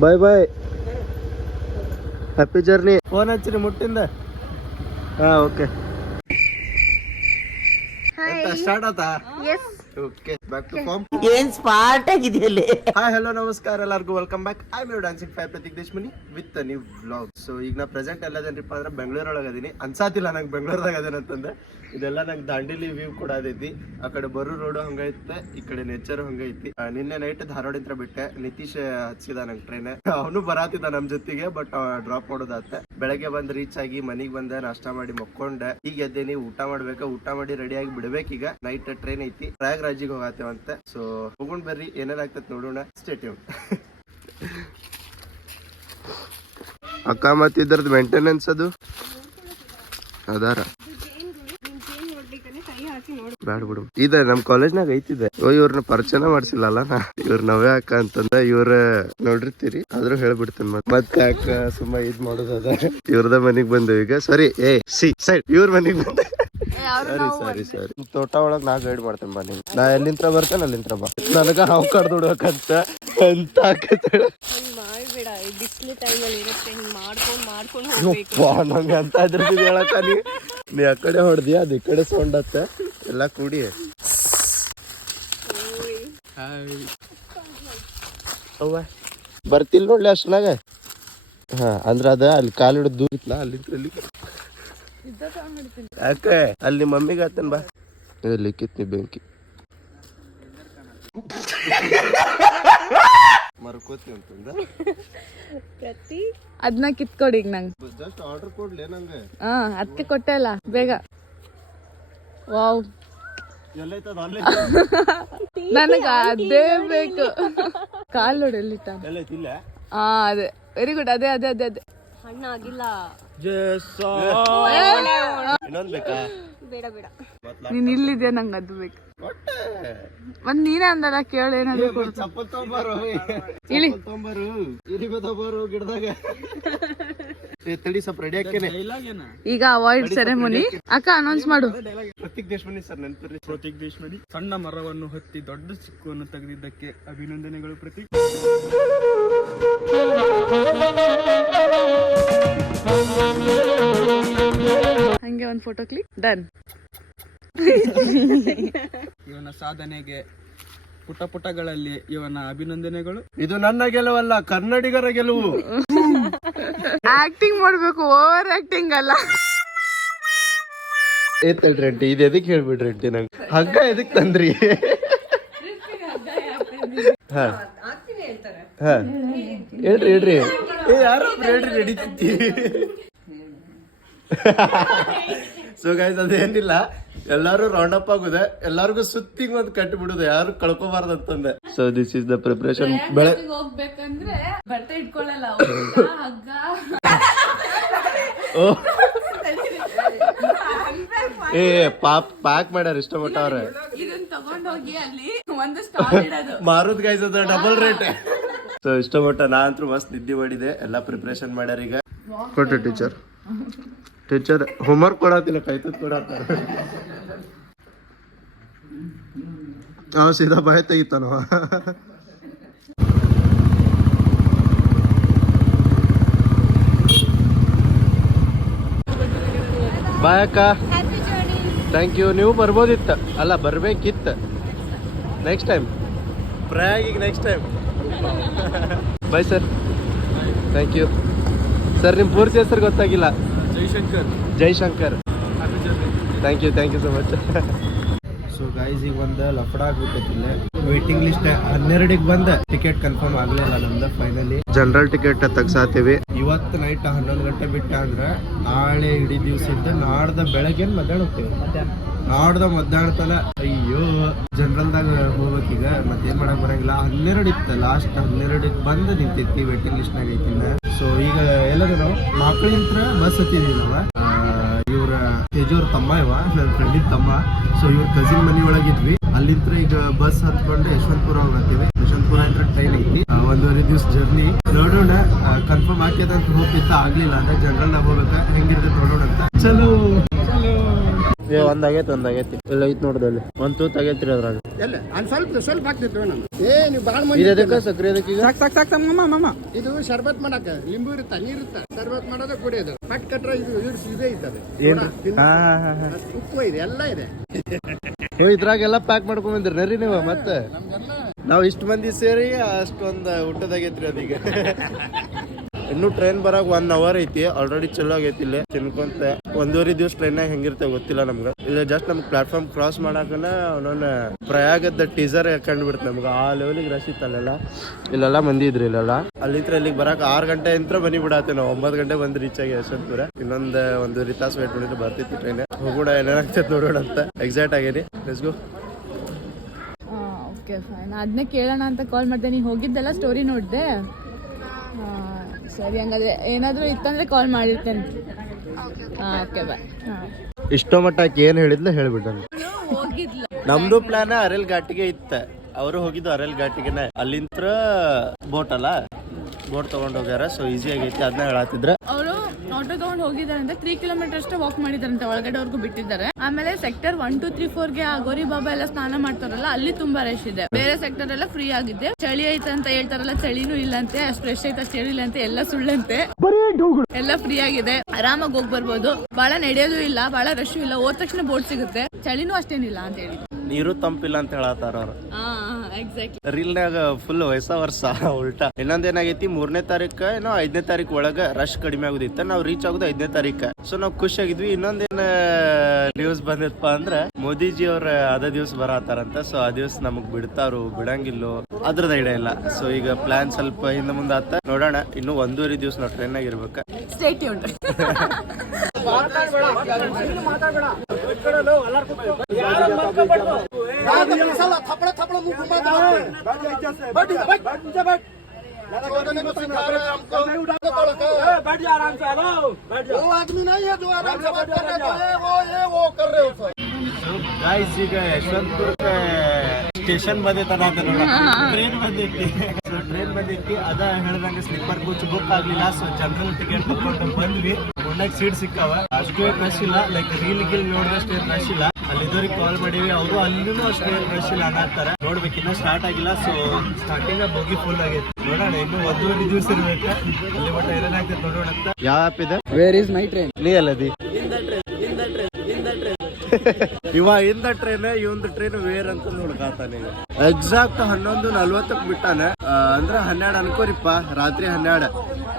ಬಾಯ್ bye, happy journey. Phone ಹಚ್ಚಿರಿ ಮುಟ್ಟಿಂದ. ಹಾ ಓಕೆ, ಸ್ಟಾರ್ಟ್ ಆತಾ? Okay, back to form. ಏನ್ ಸ್ಪಾಟ್ ಆಗಿದೆಯಲ್ಲಿ. ಹಾಯ್ ಹಲೋ ನಮಸ್ಕಾರ ಎಲ್ಲರಿಗೂ, welcome back. I am your dancing fire Prateek Deshmani with new vlog. So ಈಗ ನಾ ಪ್ರೆಸೆಂಟ್ ಎಲ್ಲದೇನ್ರಿಪ್ಪ ಅಂದ್ರೆ ಬೆಂಗಳೂರೊಳಗೆ ಅದೀನಿ. ಅನ್ಸಾತಿಲ್ಲ ನಂಗೆ ಬೆಂಗಳೂರದಾಗ ಅದೇನಂತಂದೆ. ಇದೆಲ್ಲ ನಂಗೆ ದಾಂಡೇಲಿ ವ್ಯೂ ಕೂಡ ಅದೈತಿ. ಆ ಕಡೆ ಬರೋ ರೋಡು ಹಂಗೈತೆ, ಈ ಕಡೆ ನೇಚರ್ ಹಂಗೈತಿ. ನಿನ್ನೆ ನೈಟ್ ಧಾರವಾಡಿಂದ ಬಿಟ್ಟೆ. ನಿತೀಶ್ ಹಚ್ಚಿದ ನಂಗೆ ಟ್ರೈನ್. ಅವನು ಬರಾತಿದ್ದ ನಮ್ ಜೊತೆಗೆ, ಬಟ್ ಡ್ರಾಪ್ ಮಾಡೋದಾತ. ಬೆಳಗ್ಗೆ ಬಂದ್ ರೀಚ್ ಆಗಿ ಮನಿಗ್ ಬಂದೆ, ನಾಷ್ಟಾ ಮಾಡಿ ಮಕ್ಕೊಂಡೆ. ಈಗ ಎದ್ದೇನಿ, ಊಟ ಮಾಡ್ಬೇಕ. ಊಟ ಮಾಡಿ ರೆಡಿ ಆಗಿ ಬಿಡ್ಬೇಕೀಗ. ನೈಟ್ ಟ್ರೈನ್ ಐತಿ, ಪ್ರಯಾಗ್ರಾಜಿಗೆ ಹೋಗತ್ತೇವಂತೆ. ಸೊ ಹೋಗೊಂಡ್ ಬರ್ರಿ, ಏನೇನಾಗ್ತತ್ ನೋಡೋಣ. Stay tune. ಅಕ್ಕ ಮತ್ ಇದ್ರದ್ ಮೇಂಟೆನೆನ್ಸ್ ಅದು ಅದಾರ ಬ್ಯಾಡ್ ಬಿಡು. ಇದೆ ನಮ್ ಕಾಲೇಜ್ನಾಗ ಐತಿದೆ. ಇವ್ರನ್ನ ಪರಿಚಯ ಮಾಡ್ಸಿಲ್ಲಲ್ಲ ನಾ. ಇವ್ರ ನವ್ಯ ಅಕ್ಕ ಅಂತಂದ. ಇವ್ರ ನೋಡಿರ್ತೀರಿ, ಆದ್ರೂ ಹೇಳ್ಬಿಡ್ತೇನೆ. ಮತ್ತೆ ಅಕ್ಕ ಸುಮ್ಮ ಇದ್ ಮಾಡೋದದ. ಇವ್ರದ ಮನಿಗ್ ಬಂದು ಈಗ. ಸರಿ, ಸೈಡ್ ಇವ್ರ ಮನಿಗ್ ಬಂದೆ. ಸರಿ ತೋಟ ಒಳಗ್ ನಾ ಗೈಡ್ ಮಾಡ್ತೇನೆ ಬಾ. ನಾ ಎಲ್ಲಿಂತ್ರ ಬರ್ತೇನೆ ಅಲ್ಲಿಂತ್ರ ಬಾ. ನನಗ ಹಾವು ಕಡ್ದುಡ್ಬೇಕಂತ ಅಂತ ನಂಗೆ ಅಂತ ಇದ್ರದ್ದು ಹೇಳಕ್ಕ. ನೀ ಆ ಕಡೆ ಹೊಡ್ದಿ, ಅದ್ ಈ ಕಡೆ ಸೌಂಡ್ ಹತ್ತ ಎಲ್ಲ ಕೂಡಿ. ಬರ್ತಿಲ್ ನೋಡ್ಲಿ ಅಷ್ಟನಾಗ. ಹಾ ಅಂದ್ರ ಅದ ಅಲ್ಲಿ ಕಾಲು ಹಿಡಿದು ದೂರ ಇತ್ಲಾ, ಅಲ್ಲಿಂತ್ರ ಅಲ್ಲಿ ಯಾಕೆ ಅಲ್ಲಿ ಮಮ್ಮಿಗೆ ಆತನ್ ಬಾ. ಲಿಕ್ಕಿತ್ನಿ ಬೆಂಕಿ ಮರ್ಕೋತಿ ಅಂತಂದ. ಅದನ್ನ ಕಿತ್ಕೊಡಿ ಈಗ ನಂಗೆ. ಜಸ್ಟ್ ಆರ್ಡರ್ ಕೊಡ್ಲಿ ನಂಗೆ. ಅದಕ್ಕೆ ಕೊಟ್ಟೆ ಅಲ್ಲ ಬೇಗ. ವಾವ್, ನನಗ ಅದೇ ಬೇಕು. ಕಾಲ್ ನೋಡಿ ಎಲ್ಲಿಟ್ಟ. ಅದೇ ವೆರಿ ಗುಡ್. ಅದೇ ಅದೇ ಅದೇ ಅದೇ ಹಣ್ಣಾಗಿಲ್ಲ. ಇನ್ನೊಂದ್ ಬೇಕಾ? ಬೇಡ ಬೇಡ, ನೀನ್ ಇಲ್ಲಿದ್ಯಾ, ನಂಗೆ ಅದು ಬೇಕು. ಒಂದ್ ನೀನೇ ಅಂದಲ್ಲ, ಕೇಳು ಏನಾದ್ರು ಗಿಡದಾಗ. ತಡಿ ಸ್ವಲ್ಪ ರೆಡಿ ಹಾಕೇನೆ. ಈಗ ಅವಾಯ್ಡ್ ಸೆರೆಮನಿ. ಅಕ್ಕ ಅನೌನ್ಸ್ ಮಾಡು. ಪ್ರತೀಕ್ ದೇಶಮನಿ ಸರ್ ನೆನಪಿರ್ರಿ. ಪ್ರತೀಕ್ ದೇಶಮನಿ ಸಣ್ಣ ಮರವನ್ನು ಹತ್ತಿ ದೊಡ್ಡ ಚಿಕ್ಕವನ್ನು ತೆಗೆದಿದ್ದಕ್ಕೆ ಅಭಿನಂದನೆಗಳು ಪ್ರತೀಕ್. ಹಂಗೆ ಒಂದ್ ಫೋಟೋ ಕ್ಲಿಕ್. ಡನ್. ಇವನ ಸಾಧನೆಗೆ ಪುಟಗಳಲ್ಲಿ ಇವನ ಅಭಿನಂದನೆಗಳು. ಇದು ನನ್ನ ಗೆಲುವಲ್ಲ, ಕನ್ನಡಿಗರ ಗೆಲುವು. ಆಕ್ಟಿಂಗ್ ಮಾಡ್ಬೇಕು, ಓವರ್ ಆಕ್ಟಿಂಗ್ ಅಲ್ಲ. ರೆಡ್ಡಿ ಇದು ಎದಕ್ ಹೇಳ್ಬಿಡ್ರಿ ರೆಡ್ಡಿ. ನಂಗೆ ಹಗ್ಗ ಎದಕ್ ತಂದ್ರಿ? ಹಾ ಹೇಳ್ರಿ. ಯಾರು ಹೇಳ್ರಿ, ನಡೀತಿ. ಸೊ ಗೈಸ್ ಅದೇನಿಲ್ಲ, ಎಲ್ಲಾರು ರೌಂಡ್ ಅಪ್ ಆಗುದೆ. ಎಲ್ಲಾರ್ಗು ಸುತ್ತಿಂಗ್ ಒಂದ್ ಕಟ್ಟಿ ಬಿಡುದು, ಯಾರು ಕಳ್ಕೊಬಾರ್ದು ಅಂತಂದೆ. So this is the preparation. ಹೋಗ್ಬೇಕಂದ್ರೆ ಬಟ್ಟೆ ಇಟ್ಕೊಳ್ಳಲ್ಲ, ಹಗ್ಗ. ಪ್ಯಾಕ್ ಮಾಡ್ಯಾರ ಇಷ್ಟ ಮಟ್ಟ ಅವ್ರ. ಇದನ್ನ ತಗೊಂಡೋಗಿ ಅಲ್ಲಿ ಒಂದು ಸ್ಟಾಲ್ ಇಡೋದು. ಮಾರುದ್ ಗೈಸ್ ಅದ ಡಬಲ್ ರೇಟ್. ಸೊ ಇಷ್ಟ ಮಟ್ಟ ನಾ ಅಂತೂ ಮಸ್ತ್ ನಿದ್ದೆ ಮಾಡಿದೆ. ಎಲ್ಲಾ ಪ್ರಿಪರೇಷನ್ ಮಾಡ್ಯಾರ. ಈಗ ಕೊಟ್ಟ ಟೀಚರ್ ಹೋಮ್ವರ್ಕ್ ಕೊಡತ್ತಿಲ್ಲ, ಕೈತದ್ ಕೊಡತ್ತಾರ. ಸೀದಾ ಬಾಯ್ ತೆಗಿತಾನವ. ಬಾಯ್ ಅಕ್ಕ, ಥ್ಯಾಂಕ್ ಯು. ನೀವು ಬರ್ಬೋದಿತ್ತ ಅಲ್ಲ, ಬರ್ಬೇಕಿತ್ತ ನೆಕ್ಸ್ಟ್ ಟೈಮ್. ಪ್ರಯಾಗಿಗೆ next time. Bye sir, thank you sir. ನಿಮ್ಮ ಪೂರ್ತಿ ಹೆಸರು ಗೊತ್ತಾಗಿಲ್ಲ. Jaishankar. Thank you so much. So guys ಈಗ ಒಂದು ಲಫಡ ಆಗ್ಬಿಟ್ಟಿಲ್ಲ. ವೇಟಿಂಗ್ ಲಿಸ್ಟ್ 12ಗೆ ಬಂದ, ಟಿಕೆಟ್ ಕನ್ಫರ್ಮ್ ಆಗ್ಲಿಲ್ಲ ನಮ್ದು. ಫೈನಲಿ ಜನರಲ್ ಟಿಕೆಟ್ ತಗ್ಸಾತೀವಿ. ಇವತ್ತು ನೈಟ್ 11 ಗಂಟೆ ಬಿಟ್ಟ ಅಂದ್ರೆ ನಾಳೆ ಇಡೀ ದಿವಸ ಇದ್ದ ನಾಡ್ದ ಬೆಳಗ್ಗೆ ಮಧ್ಯಾಹ್ನ ಹೋಗ್ತೀವಿ. ನಾಡ್ದ ಮಧ್ಯಾಹ್ನ ತನ ಅಯ್ಯೋ ಜನರಲ್ದಾಗ ಹೋಗ್ಬೇಕೀಗ. ಮತ್ತೇನ್ ಮಾಡಕ್ ಬರಂಗಿಲ್ಲ. 12 ಇತ್ತು, ಲಾಸ್ಟ್ 12ಗೆ ಬಂದು ನಿಂತೈತಿ. ವೇಟಿಂಗ್ ಲಿಸ್ಟ್ ನಾಗ ಐತಿ. ಸೊ ಈಗ ಎಲ್ಲರೂ ನಾವು ಮಕ್ಕಳಿಂತ್ರ ಬಸ್ ಹತ್ತಿದೀವಿ ನಾವು. ಇವ್ರ ತೇಜೂರ್ ತಮ್ಮ, ಇವ ನನ್ನ ಫ್ರೆಂಡಿನ ತಮ್ಮ. ಸೊ ಇವ್ರ ಕಸಿನ್ ಮನಿ ಒಳಗಿದ್ವಿ. ಅಲ್ಲಿಂತ್ರ ಈಗ ಬಸ್ ಹತ್ಕೊಂಡು ಯಶವಂತಪುರ ಹೋಗ್ತೀವಿ. ಯಶವಂತಪುರ ಅಂತ ಟ್ರೈನ್ ಐತಿ. 1.5 ದಿವಸ ಜರ್ನಿ. ನೋಡೋಣ, ಕನ್ಫರ್ಮ್ ಆಗ್ಯದ ಅಂತ ಹೋಗ್ತಿತ್ತ, ಆಗ್ಲಿಲ್ಲ ಅಂದ್ರೆ ಜನರಲ್ ನಾಗ ಹೋಗ್ಬೇಕ. ಹೆಂಗಿರ್ತೈತೆ ನೋಡೋಣ ಅಂತ. ಚಲೋ ಒಂದ್ ಆಗೈತಿ ಇಲ್ಲ ಐತ್ ನೋಡ್ದ ಅಲ್ಲಿ ಒಂದ್ ತೂತ್ ಆಗೈತ್ರಿ ಅದ್ರಾಗ ಎಲ್ಲ ಸ್ವಲ್ಪ ಹಾಕ್ತಿತ್ತು ನಾನು ನೀವು ಬಾಳ ಇದು ಅದಕ್ಕೆ ಸಕ್ರಿ ಅದಕ್ಕೆ ಈಗ ಸಾಕ್ ಮಾಮ ಇದು ಶರ್ಬತ್ ಮಾಡಕ ಲಿಂಬು ಇರುತ್ತ ನೀರಿರುತ್ತ ಶರ್ಬತ್ ಮಾಡೋದು ಕುಡಿಯೋದು ಪಟ್ ಕಟ್ರೆ ಇದು ಇದೇ ಇರ್ತದೆ ಉಪ್ಪು ಇದೆ ಎಲ್ಲ ಇದೆ ಇದ್ರಾಗೆಲ್ಲ ಪ್ಯಾಕ್ ಮಾಡ್ಕೊಂಡ್ ಬಂದಿರಿ ನರಿ ನೀವು ಮತ್ತೆ ನಾವ್ ಇಷ್ಟ ಮಂದಿ ಸೇರಿ ಅಷ್ಟೊಂದ್ ಊಟದಾಗೈತ್ರಿ ಅದೀಗ ಇನ್ನು ಟ್ರೈನ್ ಬರಾಕ್ 1 ಅವರ್ ಐತಿ ಆಲ್ರೆಡಿ ಚಲೋ ಆಗೈತಿ ಇಲ್ಲಿ ತಿನ್ಕೊಂತ 1.5 ದಿವಸ ಟ್ರೈನಾಗ ಹೆಂಗಿರ್ತೇವೆ ಗೊತ್ತಿಲ್ಲ ನಮ್ಗ ಇಲ್ಲ ಜಸ್ಟ್ ನಮ್ಗೆ ಪ್ಲಾಟ್ಫಾರ್ಮ್ ಕ್ರಾಸ್ ಮಾಡಾಕನ ಅವನೊಂದು ಪ್ರಯಾಗದ ಟೀಸರ್ ಕಂಡು ಬಿಡ್ತ ನಮ್ಗೆ ಆ ಲೆವೆಲಿಗೆ ರಶ್ ಇತ್ತು ಇಲ್ಲೆಲ್ಲ ಮಂದಿ ಇದ್ರಿ ಇಲ್ಲೆಲ್ಲ ಅಲ್ಲಿಂತ್ರ ಇಲ್ಲಿಗೆ ಬರಾಕ್ 6 ಗಂಟೆ ಅಂತ ಬನ್ನಿ ಬಿಡತ್ತೆ ನಾವು 9 ಗಂಟೆ ಬಂದು ರೀಚ್ ಆಗಿ ಯಶವಂತಪುರ ಇನ್ನೊಂದು 1.5 ತಾಸು ವೇಟ್ ಮಾಡಿದ್ರೆ ಬರ್ತಿತ್ತು ಟ್ರೈನ್ ಹೋಗೋಣ ಏನಾಗ್ತೈತೆ ನೋಡೋಣ ಅಂತ ಎಕ್ಸೈಟ್ ಆಗೇನಿ ಲೆಟ್ಸ್ ಗೋ. ಓಕೆ ಫೈನ್ ಅದನ್ನೇ ಕೇಳೋಣ ಅಂತ ಕಾಲ್ ಮಾಡಿದೆ. ನೀ ಹೋಗಿದ್ದೆಲ್ಲ ಸ್ಟೋರಿ ನೋಡಿದೆ. ಸರಿ ಹಂಗಾದ್ರೆ ಏನಾದರೂ ಇತ್ತಂದ್ರೆ ಕಾಲ್ ಮಾಡಿರ್ತೇನೆ. ಹಾಂ ಓಕೆ ಬಾಯ್. ಹಾಂ ಇಷ್ಟೋ ಮಟ್ಟ ಏನ್ ಹೇಳಿದ್ಲ ಹೇಳ್ಬಿಟ್ಟ ಹೋಗಿದ್ಲ. ನಮ್ದು ಪ್ಲಾನ್ ಅರೆಲ್ ಘಾಟಿಗೆ ಇತ್ತ. ಅವರು ಹೋಗಿದ್ದು ಅರೆಲ್ ಘಾಟಿಗೆನೆ. ಅಲ್ಲಿಂತ್ರ ಬೋಟ್ ಅಲ್ಲ, ಬೋಟ್ ತಗೊಂಡ್ ಹೋಗ್ಯಾರ. ಸೊ ಈಸಿ ಆಗೈತಿ ಅದನ್ನ ಹೇಳತ್ತಿದ್ರ. ಅವರು ಆಟೋ ತಗೊಂಡ್ ಹೋಗಿದಾರಂತೆ. 3 ಕಿಲೋಮೀಟರ್ ಅಷ್ಟೇ ವಾಕ್ ಮಾಡಿದಾರಂತೆ, ಒಳಗಡೆವರೆಗೂ ಬಿಟ್ಟಿದ್ದಾರೆ. ಆಮೇಲೆ ಸೆಕ್ಟರ್ 1, 2, 3, 4ಗೆ ಆ ಗೋರಿ ಬಾಬಾ ಎಲ್ಲ ಸ್ನಾನ ಮಾಡ್ತಾರಲ್ಲ, ಅಲ್ಲಿ ತುಂಬಾ ರಶ್ ಇದೆ. ಬೇರೆ ಸೆಕ್ಟರ್ ಎಲ್ಲ ಫ್ರೀ ಆಗಿದೆ. ಚಳಿ ಐತೆ ಅಂತ ಹೇಳ್ತಾರಲ್ಲ, ಚಳಿನೂ ಇಲ್ಲ ಅಂತೆ. ಅಷ್ಟು ರಶ್ ಐತೆ ಅಷ್ಟು ಹೇಳಿಲ್ಲ ಅಂತೆ. ಎಲ್ಲ ಸುಳ್ಳಂತೆ, ಎಲ್ಲ ಫ್ರೀ ಆಗಿದೆ. ಆರಾಮಾಗಿ ಹೋಗಿ ಬರ್ಬೋದು. ಬಹಳ ನಡೆಯೋದು ಇಲ್ಲ, ಬಹಳ ರಶ್ ಇಲ್ಲ. ಹೋದ ತಕ್ಷಣ ಬೋಟ್ ಸಿಗುತ್ತೆ. ಚಳಿನೂ ಅಷ್ಟೇನಿಲ್ಲ ಅಂತ ಹೇಳಿ. ನೀರು ತಂಪಿಲ್ಲ ಅಂತ ಹೇಳತ್ತಾರ ಅವ್ರು. ರೀಲ್ನಾಗ ಫುಲ್ ವರ್ಷ ಉಲ್ಟಾ. ಇನ್ನೊಂದೇನಾಗೈತಿ 3ನೇ ತಾರೀಕು ಏನೋ 5ನೇ ತಾರೀಕು ಒಳಗ ರಶ್ ಕಡಿಮೆ ಆಗುದಿತ್ತ. ನಾವು ರೀಚ್ ಆಗುದು 5ನೇ ತಾರೀಕ. ಸೊ ನಾವು ಖುಷಿ ಆಗಿದ್ವಿ. ಇನ್ನೊಂದೇನ ನ್ಯೂಸ್ ಬಂದಿತ್ತಪ್ಪ ಅಂದ್ರ ಮೋದಿಜಿ ಅವ್ರ ಅದ ದಿವ್ಸ ಬರತಾರಂತ. ಸೊ ಆ ದಿವ್ಸ ನಮಗ್ ಬಿಡ್ತಾರು ಬಿಡಂಗಿಲ್ಲೋ ಅದ್ರದ ಐಡಿಯಾ ಇಲ್ಲ. ಸೊ ಈಗ ಪ್ಲಾನ್ ಸ್ವಲ್ಪ ಹಿಂದೆ ಮುಂದೆ ಆತ ನೋಡೋಣ. ಇನ್ನು 1.5 ದಿವ್ಸ ನಾವು ಟ್ರೈನ್ ಆಗಿ ಇರ್ಬೇಕ. Stay tuned. थपड़ा मुंह घुमा दो बैठ जा आराम से। हेलो वो आदमी नहीं है जो आराम से बात कर रहे हैं, वो कर रहे हो गाइस ಈಗ ಯಶವಂತಪುರ ಸ್ಟೇಷನ್ ಬಂದೈತೆ ಟ್ರೈನ್ ಬಂದೈತಿ. ಸೊ ಟ್ರೈನ್ ಬಂದೈತಿ ಅದ ಹೇಳ್ದಂಗೆ ಸ್ಲೀಪರ್ ಕೋಚ್ ಬುಕ್ ಆಗ್ಲಿಲ್ಲ. ಸೊ ಜನರಲ್ ಟಿಕೆಟ್ ತಗೊಂಡು ಬಂದ್ವಿ. ಒಳ್ಳೆಗೆ ಸೀಟ್ ಸಿಕ್ಕಾವ. ಅಷ್ಟೇ ರಶ್ ಇಲ್ಲ. ಲೈಕ್ ರೀಲ್ ಗಿಲ್ ನೋಡಿದಷ್ಟೇ ರಶ್ ಇಲ್ಲ. ಅಲ್ಲಿದ್ದವ್ರಿಗೆ ಕಾಲ್ ಮಾಡಿವಿ, ಅವರು ಅಲ್ಲಿನೂ ಅಷ್ಟೇ ರಶ್ ಇಲ್ಲ ಅನ್ನತ್ತಾರ. ನೋಡ್ಬೇಕು, ಇನ್ನೂ ಸ್ಟಾರ್ಟ್ ಆಗಿಲ್ಲ. ಸೊ ಸ್ಟಾರ್ಟಿಂಗ್ ಬೋಗಿ ಫುಲ್ ಆಗೈತಿ. ನೋಡೋಣ ಇನ್ನು 1.5 ದಿವಸ ಇರ್ಬೇಕು. ಅಲ್ಲಿ ಒಟ್ಟ ಏನಾಗ್ತೈತೆ ನೋಡೋಣ ಅಂತ. ಯಾವ ಆಪ್ ಇದೆ? Where is my train. ನೀ ಅಲ್ಲದಿ ಇವ ಇಂದ ಟ್ರೈನ್ ಇವಂದು ಟ್ರೈನ್ ವೇರ್ ಅಂತ ನೋಡ್ಕಾತಾನೆ. ಎಕ್ಸಾಕ್ಟ್ 11:40 ಬಿಟ್ಟಾನ. ಅಂದ್ರ 12 ಅನ್ಕೋರಿಪ್ಪ. ರಾತ್ರಿ 12.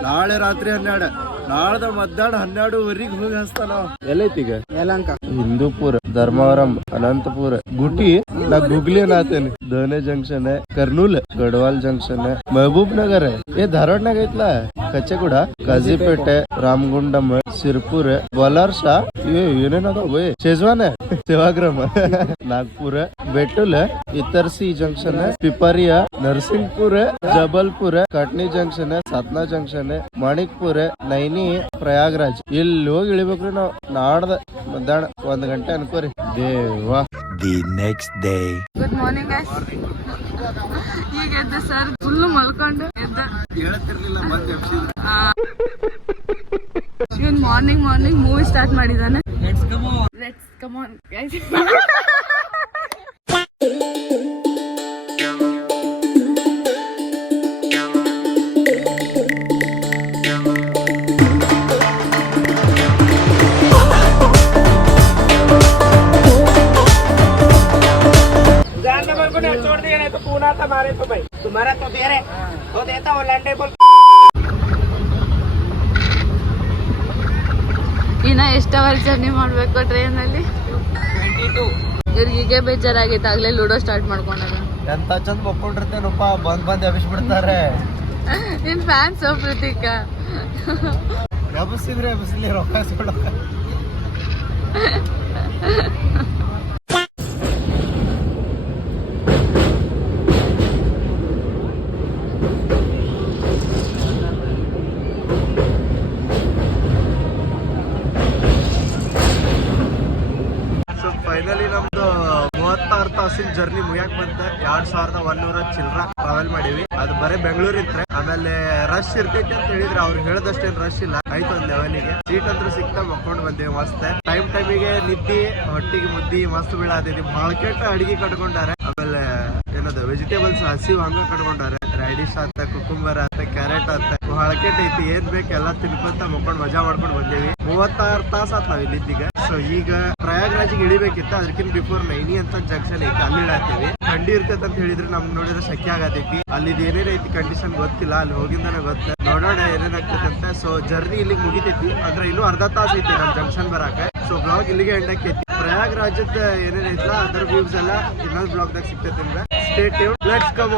ನಾಳೆ ರಾತ್ರಿ 12. ನಾಳ್ದ ಮಧ್ಯಾಹ್ನ 12:15 ಹೋಗಿ ಹಸ್ತಾನ. ಎಲ್ಲೈತಿ ಈಗ? ಯಲಹಂಕ, ಹಿಂದೂಪುರ, ಧರ್ಮವರಂ, ಅನಂತಪುರ, ಗುಟಿ, ನಾ ಗುಗ್ಲಿ ಅನ್ನತೇನೆ. Dhone junction, Kurnool, Gadwal junction, Mahbubnagar, ಧಾರವಾಡನಾಗ ಐತ್ಲಾ, ಕಚ್ಚೆಗುಡ, ಕಾಜಿಪೇಟೆ, ರಾಮಗುಂಡಂ, ಸಿರ್ಪುರ್, ಬಲಾರ್ಸಾ, ಏನೇನದಾವ ಶೇಜ್ವಾನ, Sevagram, Nagpur, Betul, Itarsi junction, Pipariya, Narsinghpur, Jabalpur, Katni junction, Satna junction, Manikpur, Naini, Prayagraj. ಇಲ್ಲಿ ಹೋಗಿ ಇಳಿಬೇಕ್ರಿ ನಾವು. ನಾಡ್ದ ಮಧ್ಯಾಹ್ನ 1 ಗಂಟೆ ಅನ್ಕೋರಿ. ದೇವಾ. The next day. Good morning guys. ಈಗ ಎದ್ದೆ ಸರ್, ಫುಲ್ ಮಲ್ಕೊಂಡು ಎದ್ದ. ಹೇಳ್ತಿರ್ಲಿಲ್ಲ ಬಂದು ಇವನ್ ಮಾರ್ನಿಂಗ್ ಮೂವಿ ಸ್ಟಾರ್ಟ್ ಮಾಡಿದಾನೆ. Let's come on guys. छोड़ दिया नहीं तो पूना था मारे तो भाई तुम्हारा तो दे रहे तो देता वो लंडे बोल. ಇನ್ನ ಎಷ್ಟು ಅವರ್ ಜರ್ನಿ ಮಾಡ್ಬೇಕು ಟ್ರೈನ್ ಅಲ್ಲಿ? 22. ಇವ್ರಿಗೆ ಬೇಜಾರಾಗೈತೆ. ಆಗ್ಲೇ ಲೂಡೋ ಸ್ಟಾರ್ಟ್ ಮಾಡ್ಕೊಂಡಾಗ. ಎಂತ ಚಂದ ಮಕ್ಕೊಂಡಿರ್ತೇನಪ್ಪ. ಬಂದ್ ಎಬ್ಬಿಸ್ಬಿಡ್ತಾರೆ. ನಿನ್ ಫ್ಯಾನ್ಸ್ ಪ್ರತೀಕ. ಎಬ್ಬಿಸಿದ್ರೆ ಎಬ್ಬಿಸ್ಲಿ, ರೊಕ್ಕ ಕೊಡೋಕ. ಫೈನಲಿ ನಮ್ದು 36 ತಾಸಿನ ಜರ್ನಿ ಮುಗಿಯಾಕ್ ಬಂತ. 2100 ಚಿಲ್ರ ಟ್ರಾವೆಲ್ ಮಾಡಿವಿ. ಅದು ಬರೀ ಬೆಂಗಳೂರು ಇದ್ರೆ. ಆಮೇಲೆ ರಶ್ ಇರ್ತೈತಿ ಅಂತ ಹೇಳಿದ್ರೆ ಅವ್ರು ಹೇಳದಷ್ಟೇನ್ ರಶ್ ಇಲ್ಲ, ಆಯ್ತು ಒಂದ್ ಲೆವೆಲಿಗೆ. ಸೀಟ್ ಅಂತೂ ಸಿಕ್ತಾ ಮಕ್ಕೊಂಡ್ ಬಂದೇವಿ ಮಸ್ತ್. ಟೈಮಿಗೆ ನಿದ್ದಿ, ಹೊಟ್ಟಿಗೆ ಮುದ್ದಿ ಮಸ್ತ್ ಬೀಳಾತೈತಿ. ಭಾಳ ಕೆಟ್ಟ ಅಡಿಗೆ ಕಟ್ಕೊಂಡಾರೆ. ಆಮೇಲೆ ಏನದ ವೆಜಿಟೇಬಲ್ಸ್ ಹಸಿವು ಹಂಗ ಕಟ್ಕೊಂಡಾರೆ. ರ್ಯಾಡಿಶ್ ಆತ, ಕುಕುಂಬರ್ ಆತ, ಕ್ಯಾರೆಟ್ ಆತ, ಭಾಳ ಕೆಟ್ಟ ಐತಿ. ಏನ್ ಬೇಕು ಎಲ್ಲ ತಿನ್ಕೊಂತ ಮಕ್ಕೊಂಡ್ ಮಜಾ ಮಾಡ್ಕೊಂಡ್ ಬಂದೇವಿ. 36 ತಾಸ ಆತ್ ನಾವ್ ಇಲ್ಲಿದ್ದೀಗ. ಸೊ ಈಗ ಪ್ರಯಾಗ್ರಾಜಿಗೆ ಇಳಿಬೇಕಿತ್ತು, ಅದಕ್ಕಿಂತ ಬಿಫೋರ್ ನೈನಿ ಅಂತ ಜಂಕ್ಷನ್ ಐತಿ, ಅಲ್ಲಿ ಇಳಾತೀವಿ. ಥಂಡಿ ಇರ್ತೈತೆ ಅಂತ ಹೇಳಿದ್ರೆ ನಮ್ಗೆ ನೋಡಿದ್ರೆ ಶೆಕೆ ಆಗತೈತಿ. ಅಲ್ಲಿ ಏನೇನ್ ಐತಿ ಕಂಡೀಷನ್ ಗೊತ್ತಿಲ್ಲ, ಅಲ್ಲಿ ಹೋಗಿಂದಾನೆ ಗೊತ್ತ. ನೋಡೋಣ ಏನೇನಾಗ್ತೈತೆ. ಸೊ ಜರ್ನಿ ಇಲ್ಲಿಗೆ ಮುಗಿತೈತಿ, ಅಂದ್ರೆ ಇನ್ನೂ ಅರ್ಧ ತಾಸು ಐತಿ ನಮ್ ಜಂಕ್ಷನ್ ಬರಾಕ. ಸೊ ಬ್ಲಾಗ್ ಇಲ್ಲಿಗೆ ಎಂಡ್ ಆಕೈತಿ. ಪ್ರಯಾಗ್ರಾಜದ ಏನೇನೈತಲ್ಲ ಅದರ ವ್ಯೂಸ್ ಎಲ್ಲ ಇನ್ನೊಂದು ಬ್ಲಾಗ್ ದಾಗ ಸಿಗ್ತೈತಿ ನಿಮ್ಗೆ. Stay tune. Let's come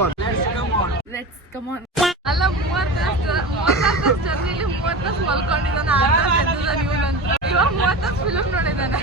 on. ಅಲ್ಲ 30 ತಾಸು ಜರ್ನಿಲಿ 30 ತಾಸು ಮಲ್ಕೊಂಡಿದ್ದಾನೆ, 6 ತಾಸು ಎದ್ದಿದ್ದಾನೆ. ಇವಾಗ 30 ತಾಸು ಫಿಲ್ಮ್ ನೋಡಿದ್ದಾನೆ.